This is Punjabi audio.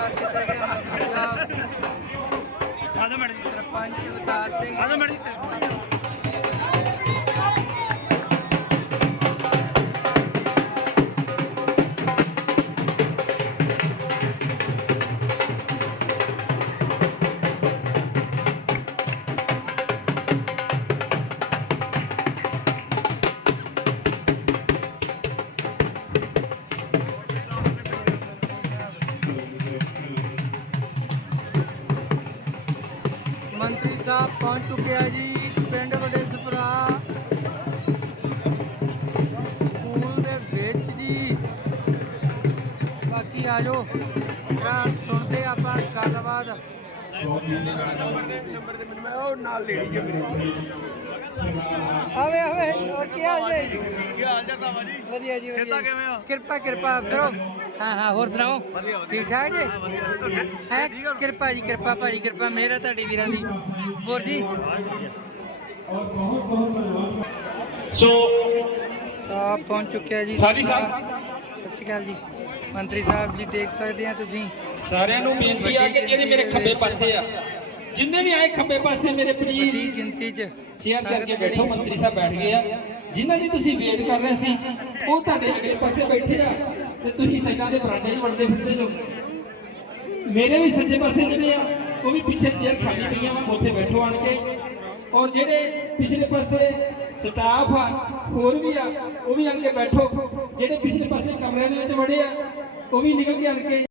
ਸਤਿਕਾਰ ਕੀਤਾ ਗਿਆ ਮੰਤਰੀ ਸਾਹਿਬ ਆਦਾ ਮੈਡਮ ਜੀ ਸਰਪੰਚ ਅਵਤਾਰ ਸਿੰਘ। ਆਦਾ ਮੈਡਮ ਜੀ ਮੰਤਰੀ ਸਾਹਿਬ ਪਹੁੰਚ ਚੁੱਕਿਆ ਜੀ ਪਿੰਡ ਵੱਡੇ ਸਪਰਾ। ਸਕੂਲ ਦੇ ਵਿੱਚ ਜੀ। ਬਾਕੀ ਆ ਜਾਓ ਜਰਾ ਸੁਣਦੇ ਆਪਾਂ ਗੱਲਬਾਤ। ਆਵੇ ਆਵੇ ਹੋਰ ਕੀ ਹਾਲ ਜੀ? ਕੀ ਹਾਲ ਚਾਲ ਤਾਵਾ ਜੀ? ਵਧੀਆ ਜੀ ਵਧੀਆ। ਕਿਵੇਂ ਹੋ? ਕਿਰਪਾ ਕਿਰਪਾ ਅਫਸਰੋ। ਹਾਂ ਹਾਂ ਹੋਰ ਸੁਣਾਓ। ਠੀਕ ਠਾਕ ਜੀ? ਹੈ ਕਿਰਪਾ ਜੀ ਕਿਰਪਾ ਭਾਜੀ ਕਿਰਪਾ ਮੇਰਾ ਤੁਹਾਡੀ ਵੀਰਾਂ ਦੀ। ਹੋਰ ਜੀ? ਸੋ ਆ ਪਹੁੰਚ ਚੁੱਕਿਆ ਜੀ ਸਾਡੀ ਸਰਦਾਰ। ਸਤਿ ਸ਼੍ਰੀ ਅਕਾਲ ਜੀ। ਮੰਤਰੀ ਸਾਹਿਬ ਜੀ ਦੇਖ ਸਕਦੇ ਆ ਤੁਸੀਂ। ਸਾਰਿਆਂ ਨੂੰ ਬੇਨਤੀ ਆ ਕਿ ਜਿਹੜੇ ਮੇਰੇ ਖੱਬੇ ਪਾਸੇ ਆ ਜਿੰਨੇ ਵੀ ਆਏ ਖੱਬੇ ਪਾਸੇ ਮੇਰੇ ਵੱਡੀ ਪਲੀਜ਼ ਗਿਣਤੀ 'ਚ ਚੇਅਰ ਕਰਕੇ ਬੈਠੋ ਮੰਤਰੀ ਸਾਹਿਬ ਬੈਠ ਗਏ ਆ। ਜਿਨ੍ਹਾਂ ਦੀ ਤੁਸੀਂ ਵੇਟ ਕਰ ਰਹੇ ਸੀ ਉਹ ਤੁਹਾਡੇ ਅਗਲੇ ਪਾਸੇ ਬੈਠੇ ਆ ਤੇ ਤੁਸੀਂ ਸਾਈਡਾਂ ਦੇ ਬਰਾਂਡੇ 'ਚ ਵੜਦੇ ਫਿਰਦੇ ਜੋ। ਮੇਰੇ ਵੀ ਸੱਜੇ ਪਾਸੇ ਜਿਹੜੇ ਆ ਉਹ ਵੀ ਪਿੱਛੇ ਚੇਅਰ ਖਾਲੀ ਪਈਆਂ ਵਾ ਉੱਥੇ ਬੈਠੋ ਆਣ ਕੇ। ਔਰ ਜਿਹੜੇ ਪਿਛਲੇ ਪਾਸੇ ਸਟਾਫ ਆ ਹੋਰ ਵੀ ਆ ਉਹ ਵੀ ਆਣ ਕੇ ਬੈਠੋ। ਜਿਹੜੇ ਪਿਛਲੇ ਪਾਸੇ ਕਮਰਿਆਂ ਦੇ ਵਿੱਚ ਵੜੇ ਆ ਉਹ ਵੀ ਨਿਕਲ ਕੇ ਆਣ ਕੇ।